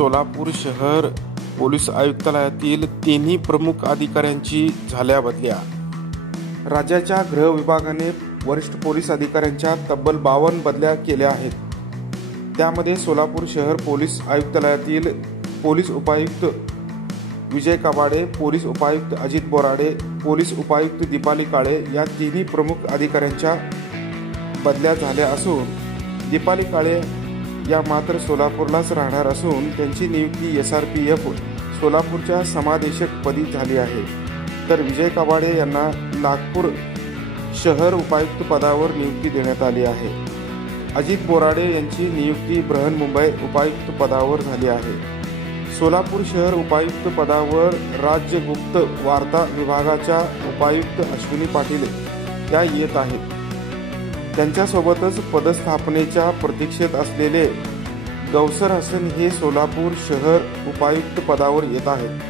सोलापूर शहर पोलीस आयुक्तालयातील तिन्ही प्रमुख अधिकाऱ्यांची झाल्या बदल्या। राज्याच्या गृह विभागाने वरिष्ठ पोलीस अधिकाऱ्यांच्या तब्बल 52 बदल्या केल्या आहेत। त्यामध्ये सोलापूर शहर पोलीस आयुक्तालयातील पोलीस उपायुक्त विजय कबाडे, पोलीस उपायुक्त अजित बोराडे, पोलीस उपायुक्त दीपाली काळे या तिन्ही प्रमुख अधिकाऱ्यांच्या बदल्या झाल्या असून दीपाली काळे या मात्र सोलापूरलाच राहणार असून त्यांची नियुक्ती SRPF सोलापूरच्या समादेशक पदी झाली आहे। तर विजय कबाडे यांना नागपूर शहर उपायुक्त पदावर नियुक्ती देण्यात आली आहे। अजित बोराडे यांची नियुक्ती बृहन्मुंबई उपायुक्त पदावर झाली आहे। सोलापूर शहर उपायुक्त पदावर राज्य गुप्त वार्ता विभागाच्या उपायुक्त अश्विनी पाटील या येत आहेत। त्यांच्यासोबतच पदस्थापनेच्या प्रतीक्षेत असलेले गौसर हसन हे सोलापूर शहर उपायुक्त पदावर येत आहेत।